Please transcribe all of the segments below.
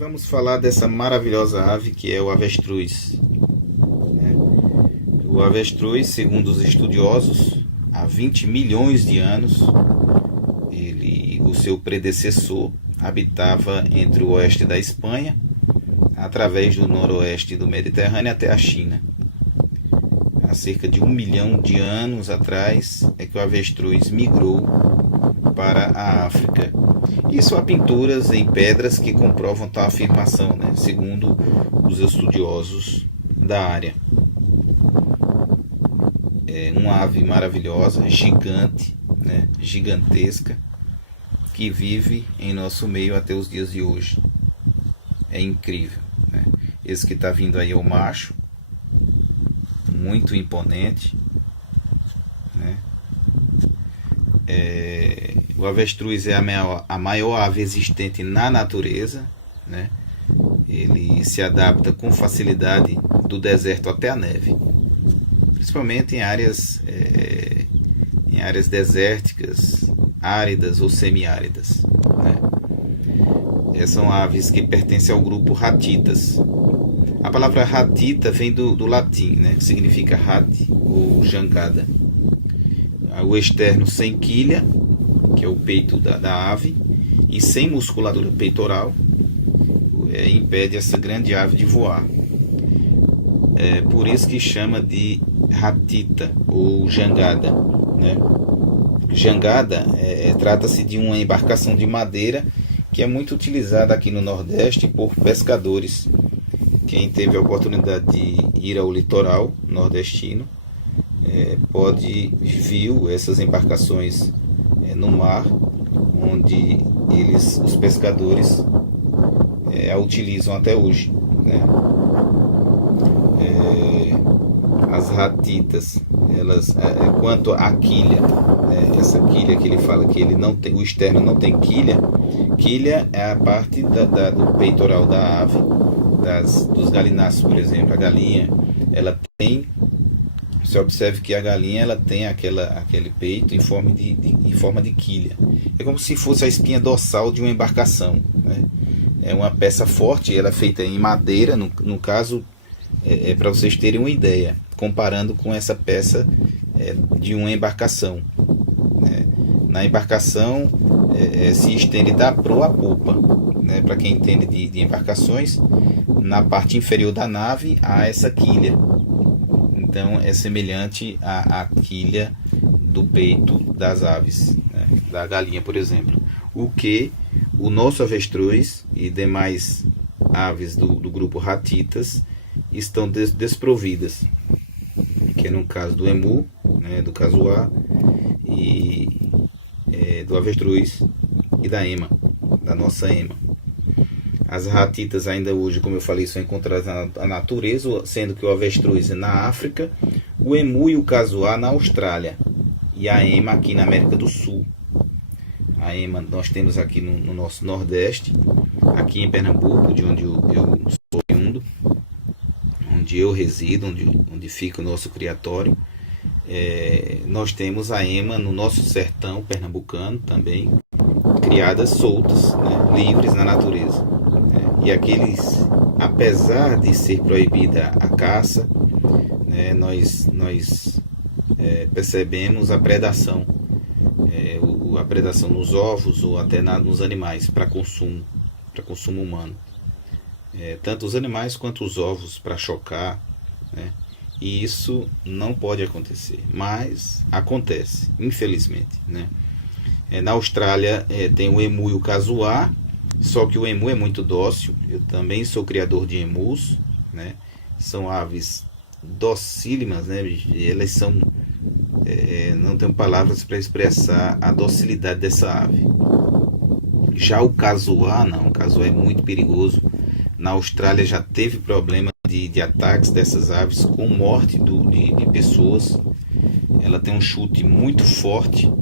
vamos falar dessa maravilhosa ave que é o avestruz, né? O avestruz, segundo os estudiosos, há 20 milhões de anos, o seu predecessor habitava entre o oeste da Espanha, através do noroeste do Mediterrâneo até a China. Há cerca de 1 milhão de anos atrás é que o avestruz migrou para a África. Isso há pinturas em pedras que comprovam tal afirmação, né? Segundo os estudiosos da área. É uma ave maravilhosa, gigante, né? Gigantesca, que vive em nosso meio até os dias de hoje. É incrível, né? Esse que está vindo aí é o macho, muito imponente, né? O avestruz é a maior ave existente na natureza, né? Ele se adapta com facilidade do deserto até a neve, principalmente em áreas desérticas, áridas ou semiáridas, né? São aves que pertencem ao grupo ratitas. A palavra ratita vem do latim, né? Que significa rate ou jangada. O externo sem quilha, que é o peito da ave, e sem musculatura peitoral, impede essa grande ave de voar. É por isso que chama de ratita ou jangada, né? Jangada trata-se de uma embarcação de madeira que é muito utilizada aqui no Nordeste por pescadores. Quem teve a oportunidade de ir ao litoral nordestino viu essas embarcações no mar, onde os pescadores a utilizam até hoje, né? As ratitas, quanto à quilha, essa quilha que ele fala que ele não tem, o externo não tem quilha. Quilha é a parte do peitoral da ave, dos galináceos, por exemplo. A galinha, ela tem, você observe que a galinha ela tem aquele peito em forma de quilha. É como se fosse a espinha dorsal de uma embarcação, né? É uma peça forte, ela é feita em madeira, no caso, para vocês terem uma ideia, comparando com essa peça de uma embarcação, né? Na embarcação se estende da proa à popa, né? Para quem entende de embarcações, na parte inferior da nave há essa quilha. Então é semelhante à quilha do peito das aves, né? Da galinha, por exemplo. O que o nosso avestruz e demais aves do grupo ratitas estão desprovidas, que é no caso do emu, né, do casuá, e do avestruz e da ema, da nossa ema. As ratitas ainda hoje, como eu falei, são encontradas na natureza, sendo que o avestruz é na África, o emu e o casuá na Austrália, e a ema aqui na América do Sul. A ema nós temos aqui no nosso Nordeste, aqui em Pernambuco, de onde eu sou oriundo, onde eu resido, onde fica o nosso criatório. Nós temos a ema no nosso sertão pernambucano também, criadas soltas, né, livres na natureza. E aqueles, apesar de ser proibida a caça, né, nós percebemos a predação nos ovos ou até nos animais para consumo humano. Tanto os animais quanto os ovos para chocar, né? E isso não pode acontecer, mas acontece, infelizmente, né? Na Austrália tem o emu e o casuá, só que o emu é muito dócil. Eu também sou criador de emus, né? São aves docílimas, né? Elas são não tenho palavras para expressar a docilidade dessa ave. Já o casuá não, o casuá é muito perigoso. Na Austrália já teve problema de ataques dessas aves com morte de pessoas. Ela tem um chute muito forte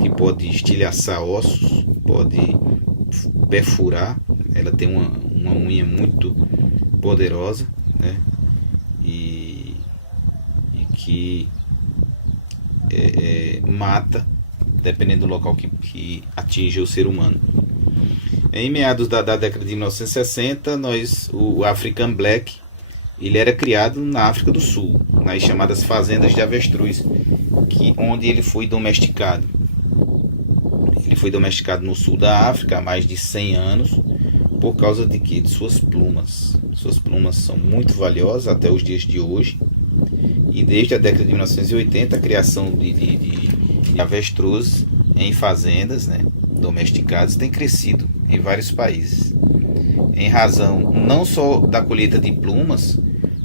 que pode estilhaçar ossos, pode perfurar. Ela tem uma unha muito poderosa, né? E que mata, dependendo do local que atinge o ser humano. Em meados da década de 1960, o African Black, ele era criado na África do Sul, nas chamadas fazendas de avestruz, onde ele foi domesticado. Ele foi domesticado no sul da África há mais de 100 anos, por causa de quê? De suas plumas. Suas plumas são muito valiosas até os dias de hoje. E desde a década de 1980, a criação de avestruz em fazendas, né, domesticadas, tem crescido em vários países. Em razão não só da colheita de plumas,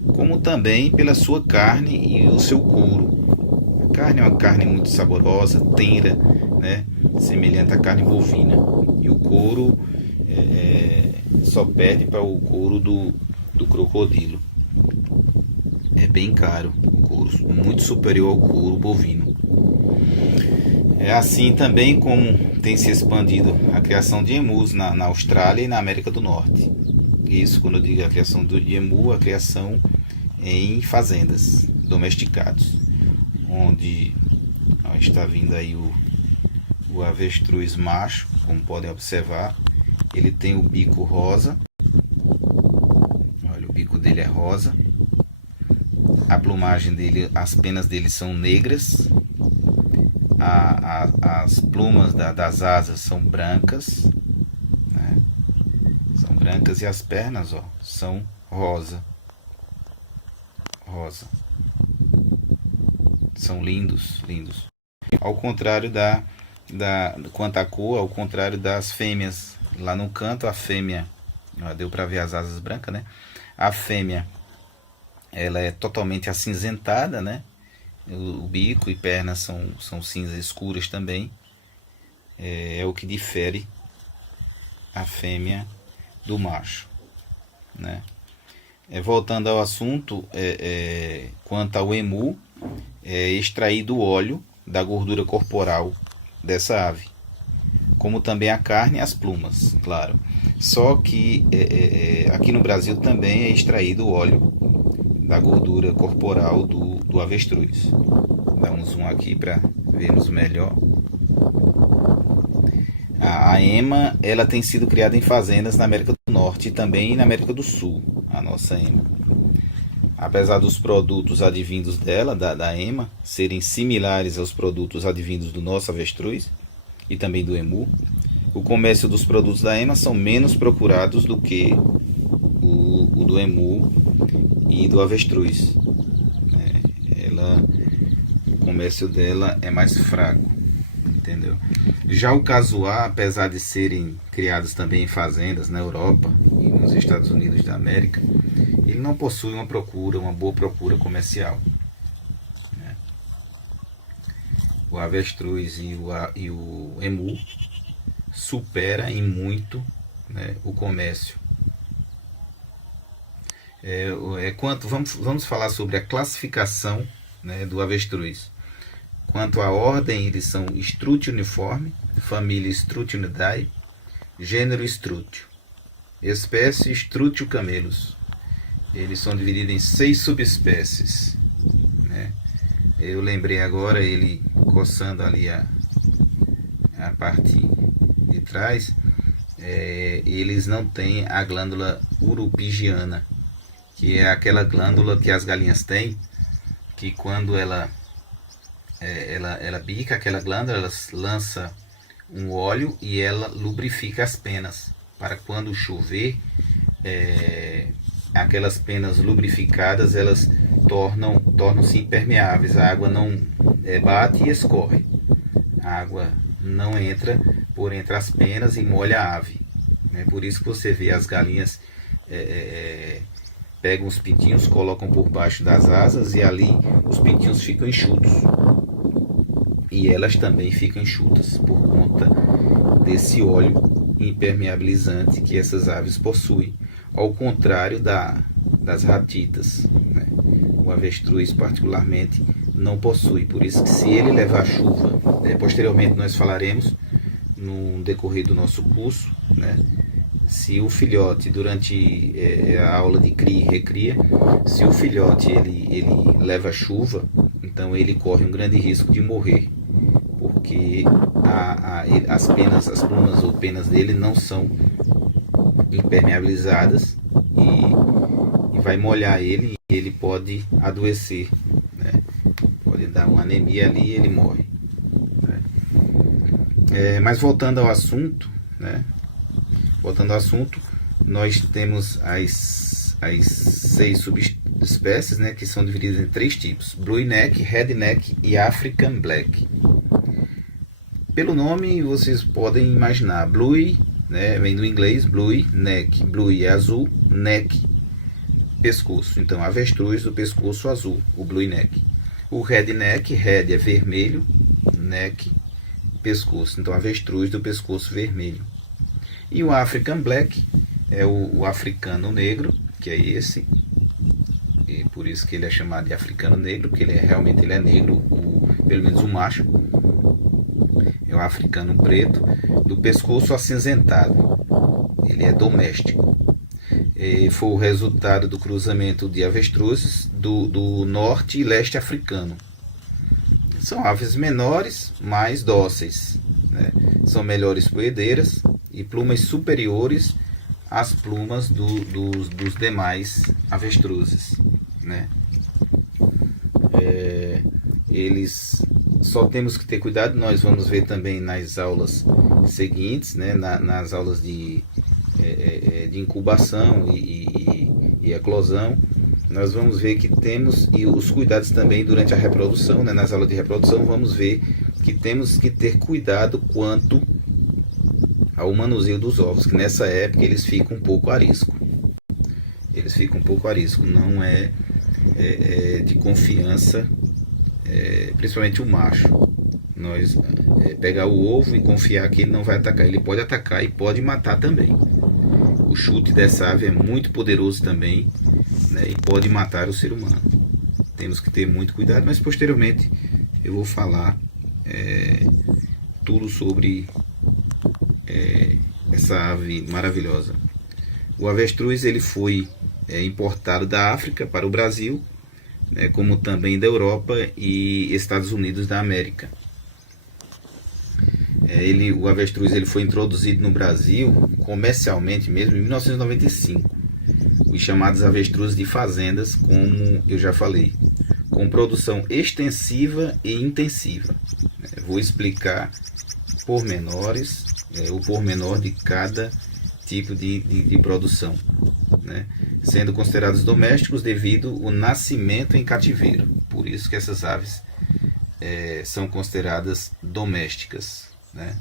como também pela sua carne e o seu couro. A carne é uma carne muito saborosa, tenra, né, semelhante à carne bovina. E o couro só perde para o couro do crocodilo. É bem caro o couro, muito superior ao couro bovino. É assim também como tem se expandido a criação de emus na Austrália e na América do Norte. Isso, quando eu digo a criação de emu, a criação em fazendas, domesticados, onde está vindo aí o avestruz macho, como podem observar. Ele tem o bico rosa. Olha, o bico dele é rosa. A plumagem dele, as penas dele são negras. As plumas das asas são brancas, né? São brancas, e as pernas, ó, são rosa. São lindos. Ao contrário quanto à cor, ao contrário das fêmeas. Lá no canto, a fêmea, ó, deu para ver as asas brancas, né? A fêmea, ela é totalmente acinzentada, né? O bico e pernas são cinzas escuras também. É o que difere a fêmea do macho, né? Voltando ao assunto, quanto ao emu, é extraído o óleo da gordura corporal dessa ave, como também a carne e as plumas, claro. Só que aqui no Brasil também é extraído o óleo da gordura corporal do avestruz. Dá um zoom aqui para vermos melhor. A ema, ela tem sido criada em fazendas na América do Norte e também na América do Sul, a nossa ema. Apesar dos produtos advindos dela, da ema, serem similares aos produtos advindos do nosso avestruz e também do emu, o comércio dos produtos da ema são menos procurados do que o do emu e do avestruz. O comércio dela é mais fraco, entendeu? Já o casuá, apesar de serem criados também em fazendas na Europa e nos Estados Unidos da América, ele não possui uma boa procura comercial, né? O avestruz e o emu supera em muito, né, o comércio. Vamos falar sobre a classificação, né, do avestruz. Quanto à ordem, eles são Strutioniforme, família Strutionidae, gênero Strutio, espécie Strutiocamelus. Eles são divididos em 6 subespécies, né? Eu lembrei agora, ele coçando ali a parte de trás, eles não têm a glândula uropigiana, que é aquela glândula que as galinhas têm, que quando ela bica aquela glândula, ela lança um óleo e ela lubrifica as penas, para quando chover, aquelas penas lubrificadas, elas tornam-se impermeáveis, a água não bate e escorre, a água não entra por entre as penas e molha a ave, né? Por isso que você vê as galinhas pegam os pintinhos, colocam por baixo das asas e ali os pintinhos ficam enxutos. E elas também ficam enxutas por conta desse óleo impermeabilizante que essas aves possuem. Ao contrário das ratitas, né? O avestruz particularmente não possui. Por isso que se ele levar chuva, posteriormente nós falaremos no decorrer do nosso curso, né? Se o filhote, durante a aula de cria e recria, se o filhote ele leva chuva, então ele corre um grande risco de morrer, porque as plumas ou penas dele não são impermeabilizadas e vai molhar ele e ele pode adoecer, né? Pode dar uma anemia ali e ele morre, né? Mas voltando ao assunto, né? Nós temos as 6 subespécies, né, que são divididas em 3 tipos: Blue Neck, Red Neck e African Black. Pelo nome vocês podem imaginar, Blue, né, vem do inglês Blue Neck, Blue é azul, Neck, pescoço, então avestruz do pescoço azul, o Blue Neck. O Red Neck, Red é vermelho, Neck, pescoço, então avestruz do pescoço vermelho. E o African Black é o africano negro, que é esse, e por isso que ele é chamado de africano negro, porque realmente ele é negro, pelo menos o macho. É o africano preto, do pescoço acinzentado. Ele é doméstico. Foi o resultado do cruzamento de avestruzes do norte e leste africano. São aves menores, mais dóceis, né? São melhores poedeiras e plumas superiores às plumas dos demais avestruzes, né? Eles só temos que ter cuidado, nós vamos ver também nas aulas seguintes, né? Nas aulas de incubação e eclosão, nós vamos ver que temos, e os cuidados também durante a reprodução, né? Nas aulas de reprodução vamos ver que temos que ter cuidado quanto ao manuseio dos ovos, que nessa época eles ficam um pouco a risco. Não é de confiança, principalmente o macho. Nós pegar o ovo e confiar que ele não vai atacar. Ele pode atacar e pode matar também. O chute dessa ave é muito poderoso também, né, e pode matar o ser humano. Temos que ter muito cuidado, mas posteriormente eu vou falar tudo sobre essa ave maravilhosa. O avestruz ele foi importado da África para o Brasil, né, como também da Europa e Estados Unidos da América. O avestruz ele foi introduzido no Brasil comercialmente mesmo em 1995. Os chamados avestruzes de fazendas, como eu já falei, com produção extensiva e intensiva. Vou explicar pormenores, o pormenor de cada tipo de produção, né? Sendo considerados domésticos devido ao nascimento em cativeiro. Por isso que essas aves são consideradas domésticas, né?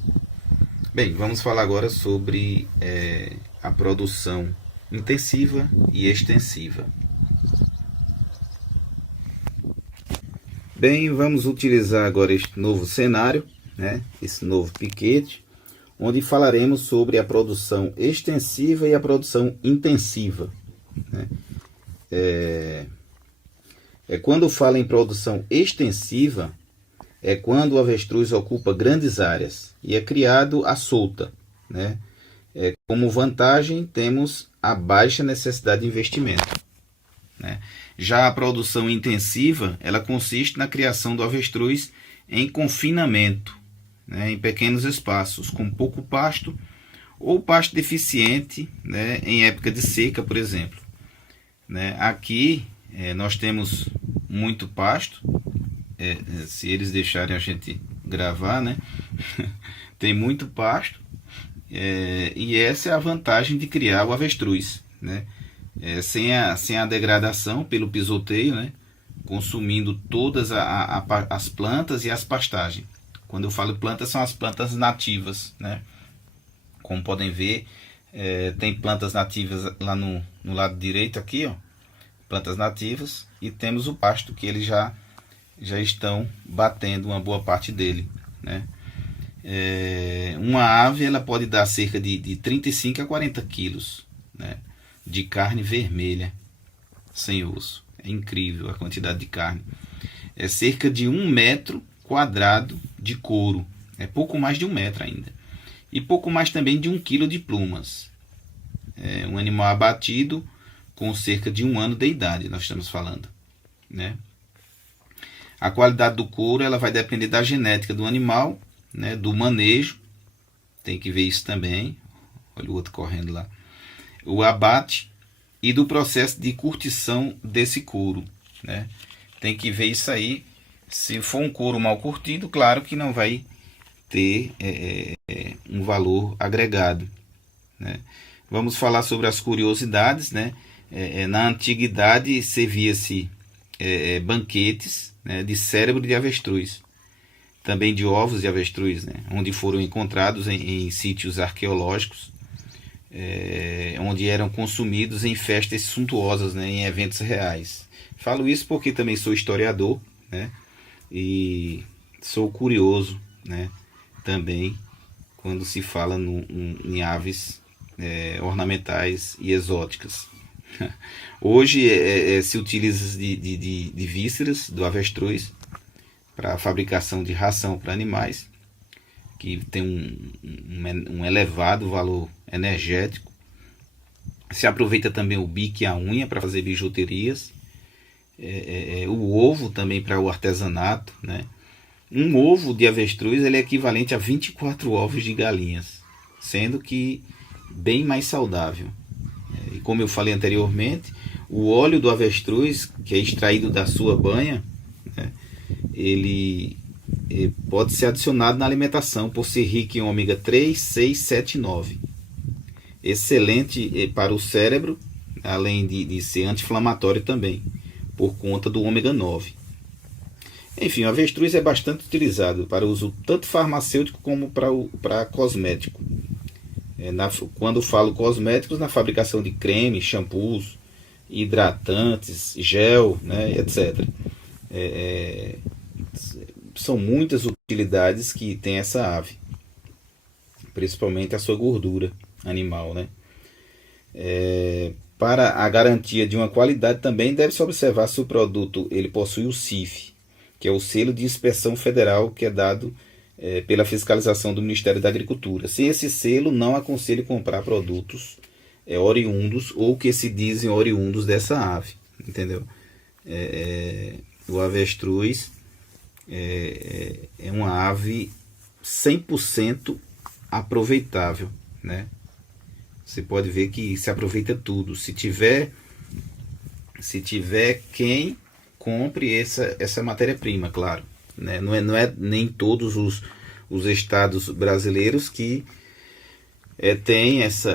Bem, vamos falar agora sobre a produção intensiva e extensiva. Bem, vamos utilizar agora este novo cenário, né? Esse novo piquete, onde falaremos sobre a produção extensiva e a produção intensiva, né? Quando fala em produção extensiva, é quando o avestruz ocupa grandes áreas e é criado à solta, né? Como vantagem, temos a baixa necessidade de investimento, né? Já a produção intensiva, ela consiste na criação do avestruz em confinamento, né? Em pequenos espaços, com pouco pasto ou pasto deficiente, né? Em época de seca, por exemplo, né? Aqui nós temos muito pasto, se eles deixarem a gente gravar, né? Tem muito pasto, e essa é a vantagem de criar o avestruz, né? Sem a degradação pelo pisoteio, né? Consumindo todas as plantas e as pastagens. Quando eu falo plantas, são as plantas nativas, né? Como podem ver, tem plantas nativas lá no lado direito aqui, ó, plantas nativas, e temos o pasto que eles já estão batendo uma boa parte dele, né? Uma ave ela pode dar cerca de 35 a 40 quilos, né, de carne vermelha sem osso. É incrível a quantidade de carne. É cerca de 1 metro quadrado de couro. É pouco mais de 1 metro ainda. E pouco mais também de 1 quilo de plumas. É um animal abatido com cerca de 1 ano de idade, nós estamos falando, né? A qualidade do couro ela vai depender da genética do animal né, do manejo, tem que ver isso também, olha o outro correndo lá, o abate e do processo de curtição desse couro, né? Tem que ver isso aí. Se for um couro mal curtido, claro que não vai ter um valor agregado, né? Vamos falar sobre as curiosidades, né? Na antiguidade servia-se banquetes, né, de cérebro de avestruz, também de ovos de avestruz, né, onde foram encontrados em sítios arqueológicos, onde eram consumidos em festas suntuosas, né, em eventos reais. Falo isso porque também sou historiador, né, e sou curioso, né, também quando se fala em aves ornamentais e exóticas. Hoje se utiliza de vísceras do avestruz para a fabricação de ração para animais, que tem um elevado valor energético. Se aproveita também o bico e a unha para fazer bijuterias. O ovo também para o artesanato, né? Um ovo de avestruz ele é equivalente a 24 ovos de galinhas, sendo que bem mais saudável. E como eu falei anteriormente, o óleo do avestruz, que é extraído da sua banha, né, ele pode ser adicionado na alimentação por ser rico em ômega 3, 6, 7 e 9. Excelente para o cérebro, além de ser anti-inflamatório também, por conta do ômega 9. Enfim, o avestruz é bastante utilizado para uso tanto farmacêutico como para cosmético. Quando falo cosméticos, na fabricação de creme, shampoos, hidratantes, gel, né, etc. São muitas utilidades que tem essa ave, principalmente a sua gordura animal, né? Para a garantia de uma qualidade também deve-se observar se o produto ele possui o CIF, que é o selo de inspeção federal que é dado pela fiscalização do Ministério da Agricultura. Sem esse selo, não aconselho comprar produtos oriundos ou que se dizem oriundos dessa ave, entendeu? O avestruz é uma ave 100% aproveitável, né? Você pode ver que se aproveita tudo. Se tiver quem compre essa matéria-prima, claro, né? Não é nem todos os estados brasileiros que tem esse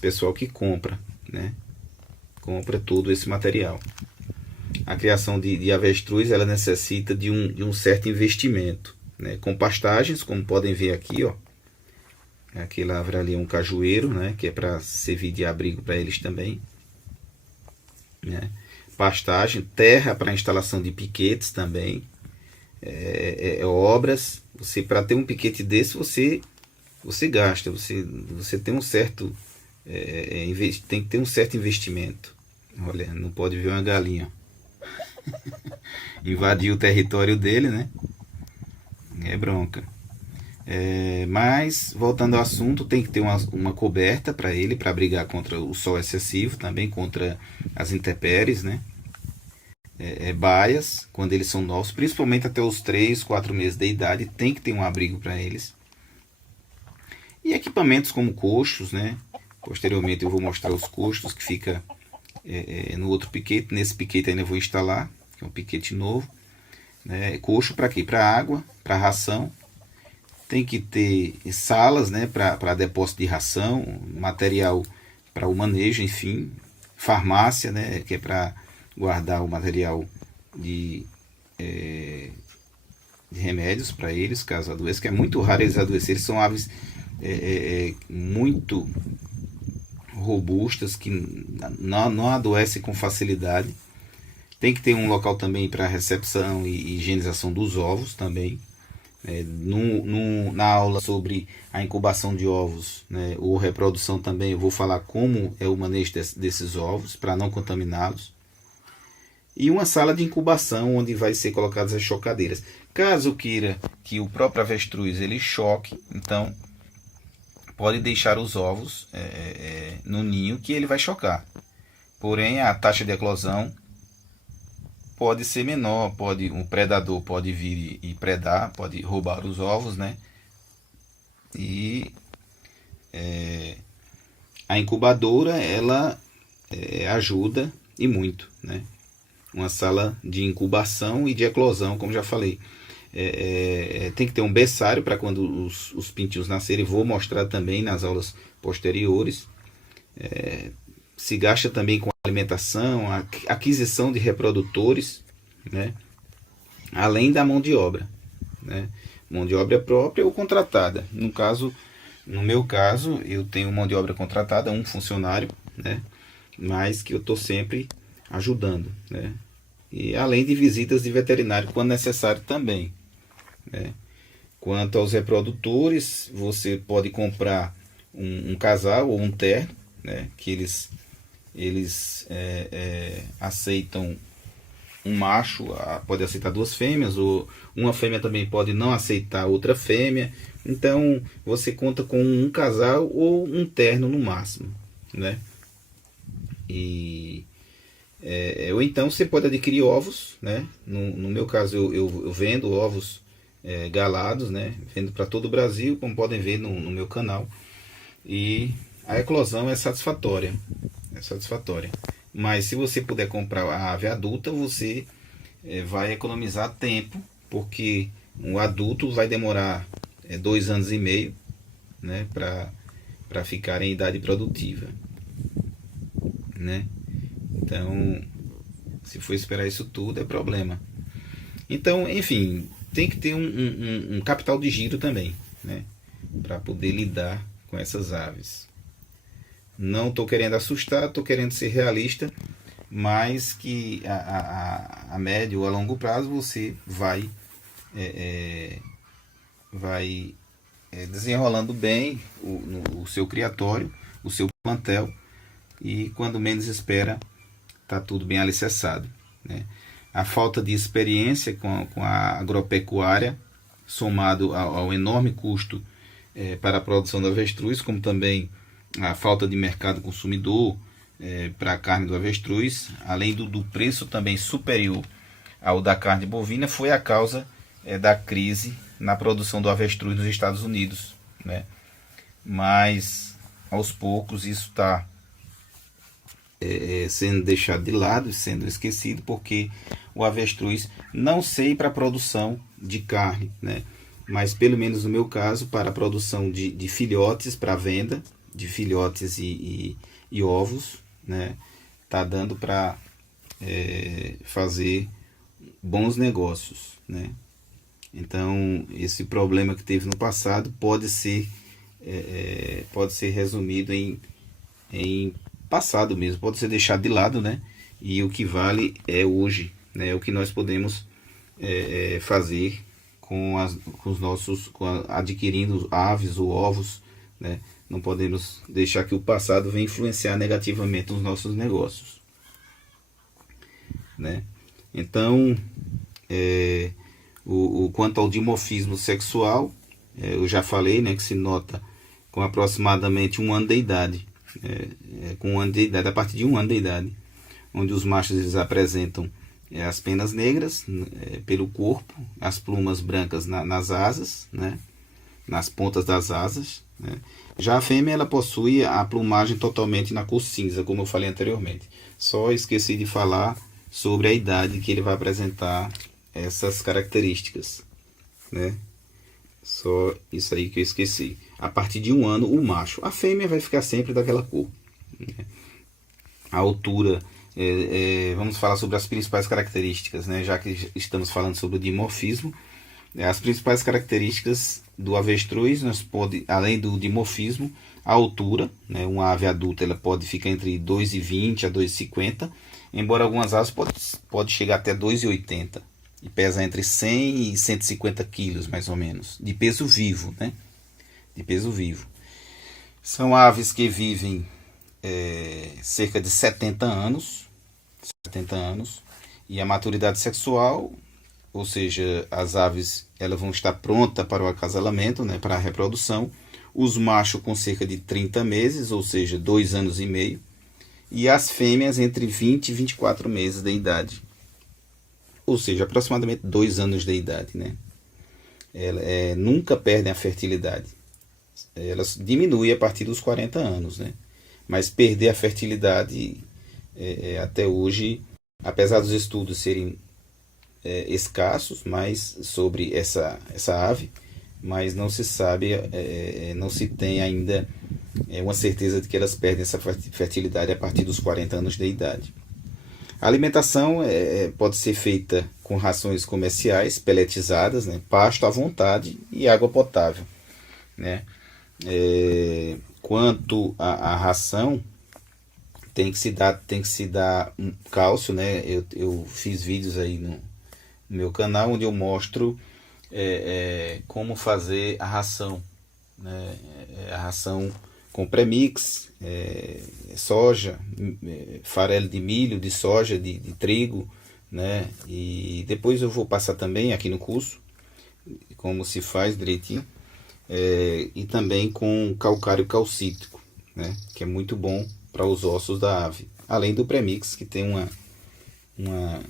pessoal que compra, né? Compra todo esse material. A criação de avestruz ela necessita de um certo investimento, né? Com pastagens, como podem ver aqui, ó. Aquela árvore ali é um cajueiro, né? Que é para servir de abrigo para eles também, né? Pastagem, terra para instalação de piquetes também, obras. Você para ter um piquete desse você gasta, você tem um certo tem que ter um certo investimento. Olha, não pode ver uma galinha invadir o território dele, né? É bronca. Mas voltando ao assunto, tem que ter uma coberta para ele, para brigar contra o sol excessivo, também contra as intempéries, né? Baias, quando eles são novos, principalmente até os 3, 4 meses de idade, tem que ter um abrigo para eles. E equipamentos como coxos, né? Posteriormente eu vou mostrar os coxos que fica no outro piquete. Nesse piquete ainda vou instalar, que é um piquete novo, né? Coxo para quê? Para água, para ração. Tem que ter salas, né? Para depósito de ração, material para o manejo, enfim. Farmácia, né? Que é para guardar o material de remédios para eles, caso adoeçam, que é muito raro eles adoecerem. Eles são aves muito robustas, que não adoecem com facilidade. Tem que ter um local também para recepção e higienização dos ovos também. Na aula sobre a incubação de ovos, né, ou reprodução também, eu vou falar como é o manejo desses ovos para não contaminá-los. E uma sala de incubação onde vai ser colocadas as chocadeiras. Caso queira que o próprio avestruz ele choque, então pode deixar os ovos no ninho que ele vai chocar. Porém, a taxa de eclosão pode ser menor, um predador pode vir e predar, pode roubar os ovos, né? E a incubadora, ela ajuda e muito, né? Uma sala de incubação e de eclosão, como já falei. Tem que ter um berçário para quando os pintinhos nascerem. Vou mostrar também nas aulas posteriores. Se gasta também com alimentação, aquisição de reprodutores, né? Além da mão de obra, né? Mão de obra própria ou contratada. No meu caso, eu tenho mão de obra contratada, um funcionário, né? Mas que eu estou sempre ajudando, né? E além de visitas de veterinário quando necessário também, né? Quanto aos reprodutores, você pode comprar um casal ou um terno, né? Que eles aceitam um macho, pode aceitar duas fêmeas, ou uma fêmea também pode não aceitar outra fêmea. Então você conta com um casal ou um terno no máximo, né? Ou então você pode adquirir ovos, né? No meu caso eu vendo ovos galados, né? Vendo para todo o Brasil, como podem ver no meu canal. E a eclosão é satisfatória. Mas se você puder comprar a ave adulta, você vai economizar tempo, porque um adulto vai demorar 2 anos e meio, né? Para ficar em idade produtiva, né? Então, se for esperar isso tudo, é problema. Então, enfim, tem que ter um capital de giro também, né? Para poder lidar com essas aves. Não estou querendo assustar, estou querendo ser realista, mas que a médio ou a longo prazo você vai desenrolando bem o seu criatório, o seu plantel, e quando menos espera, está tudo bem alicerçado, né? A falta de experiência com a agropecuária, somado ao enorme custo para a produção do avestruz, como também a falta de mercado consumidor para a carne do avestruz, além do preço também superior ao da carne bovina, foi a causa da crise na produção do avestruz nos Estados Unidos, né? Mas aos poucos isso está sendo deixado de lado, sendo esquecido, porque o avestruz, não sei para a produção de carne, né? Mas pelo menos no meu caso, para a produção de filhotes para venda, de filhotes e ovos, né? Tá dando para fazer bons negócios, né? Então esse problema que teve no passado pode ser resumido em passado mesmo, pode ser deixado de lado, né? E o que vale é hoje, né? O que nós podemos fazer adquirindo aves ou ovos, né? Não podemos deixar que o passado venha influenciar negativamente os nossos negócios, né? Então, quanto ao dimorfismo sexual, eu já falei, né, que se nota com aproximadamente 1 ano de idade, a partir de 1 ano de idade, onde os machos eles apresentam as penas negras pelo corpo, as plumas brancas nas asas, né, nas pontas das asas, né. Já a fêmea ela possui a plumagem totalmente na cor cinza, como eu falei anteriormente. Só esqueci de falar sobre a idade que ele vai apresentar essas características, né? Só isso aí que eu esqueci. A partir de 1 ano, o macho. A fêmea vai ficar sempre daquela cor, né? A altura, vamos falar sobre as principais características, né? Já que estamos falando sobre o dimorfismo. As principais características do avestruz, além do dimorfismo, a altura, né? Uma ave adulta ela pode ficar entre 2,20 a 2,50, embora algumas aves pode chegar até 2,80 e pesa entre 100 e 150 quilos, mais ou menos, de peso vivo, né? De peso vivo. São aves que vivem cerca de 70 anos, e a maturidade sexual, ou seja, as aves elas vão estar prontas para o acasalamento, né, para a reprodução. Os machos com cerca de 30 meses, ou seja, 2 anos e meio, e as fêmeas entre 20 e 24 meses de idade, ou seja, aproximadamente 2 anos de idade, né? Nunca perdem a fertilidade. Elas diminuem a partir dos 40 anos, né? Mas perder a fertilidade até hoje, apesar dos estudos serem escassos, mas sobre essa ave, mas não se sabe, não se tem ainda uma certeza de que elas perdem essa fertilidade a partir dos 40 anos de idade. A alimentação pode ser feita com rações comerciais, peletizadas, né, pasto à vontade e água potável, né? Quanto à ração, tem que se dar um cálcio, né? Eu fiz vídeos aí no meu canal onde eu mostro como fazer a ração, né? A ração com premix, soja, farelo de milho, de soja, de trigo, né? E depois eu vou passar também aqui no curso como se faz direitinho, e também com calcário calcítico, né? Que é muito bom para os ossos da ave, além do premix, que tem uma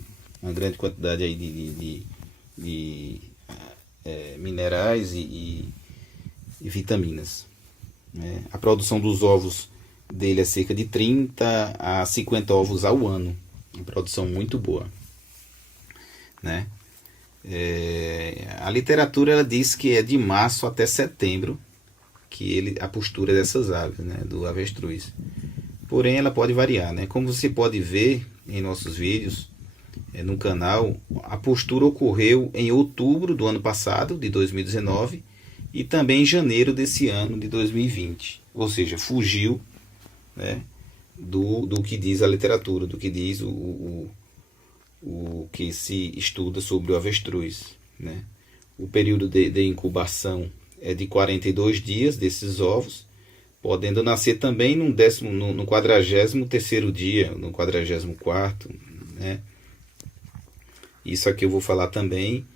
grande quantidade aí de minerais e vitaminas, né? A produção dos ovos dele é cerca de 30 a 50 ovos ao ano, uma produção muito boa, né? A literatura ela diz que é de março até setembro que a postura dessas aves, né, do avestruz. Porém, ela pode variar, né? Como você pode ver em nossos vídeos no canal, a postura ocorreu em outubro do ano passado, de 2019, e também em janeiro desse ano, de 2020. Ou seja, fugiu, né, do que diz a literatura, do que diz o que se estuda sobre o avestruz, né? O período de incubação é de 42 dias desses ovos, podendo nascer também no 43º dia, no 44º, né? Isso aqui eu vou falar também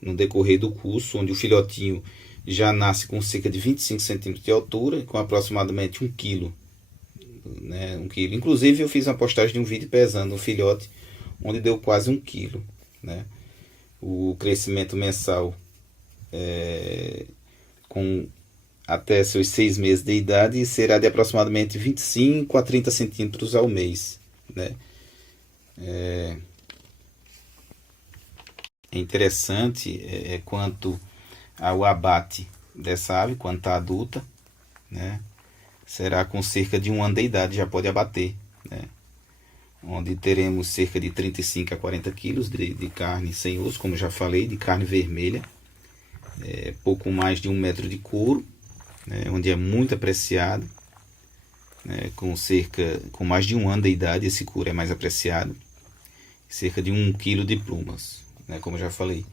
no decorrer do curso, onde o filhotinho já nasce com cerca de 25 centímetros de altura, com aproximadamente 1 quilo, né? 1 quilo. Inclusive eu fiz uma postagem de um vídeo pesando um filhote, onde deu quase 1 quilo, né? O crescimento mensal com até seus 6 meses de idade será de aproximadamente 25 a 30 centímetros ao mês, né? É interessante quanto ao abate dessa ave, quando está adulta, né? Será com cerca de 1 ano de idade, já pode abater, né? Onde teremos cerca de 35 a 40 quilos de carne sem osso, como já falei, de carne vermelha, pouco mais de 1 metro de couro, né? Onde é muito apreciado, né? Com mais de 1 ano de idade, esse couro é mais apreciado, cerca de 1 quilo de plumas, né? Como já falei.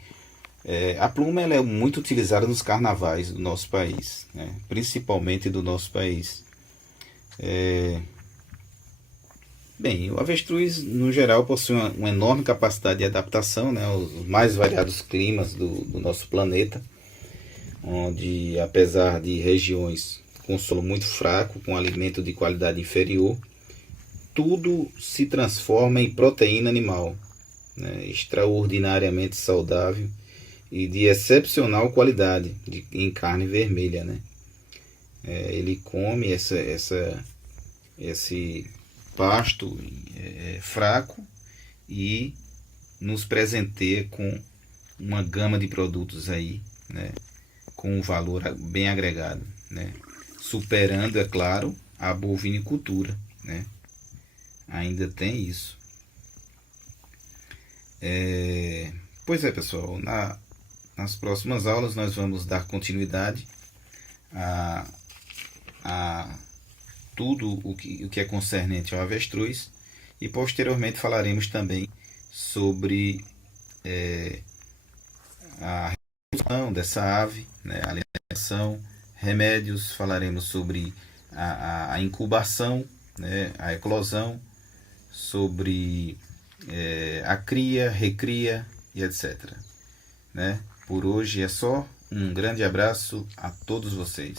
A pluma ela é muito utilizada nos carnavais do nosso país, né? Principalmente do nosso país. Bem, o avestruz no geral possui uma enorme capacidade de adaptação, né, aos mais variados climas do nosso planeta, onde apesar de regiões com solo muito fraco, com alimento de qualidade inferior, tudo se transforma em proteína animal, né, extraordinariamente saudável e de excepcional qualidade em carne vermelha, né? Ele come esse pasto fraco e nos presenteia com uma gama de produtos aí, né, com um valor bem agregado, né, superando, é claro, a bovinicultura, né? Ainda tem isso. Pois é, pessoal, nas próximas aulas nós vamos dar continuidade a tudo o que é concernente ao avestruz, e posteriormente falaremos também sobre a reprodução dessa ave, né, a alimentação, remédios, falaremos sobre a incubação, né, a eclosão, sobre a cria, recria e etc, né? Por hoje é só. Um grande abraço a todos vocês.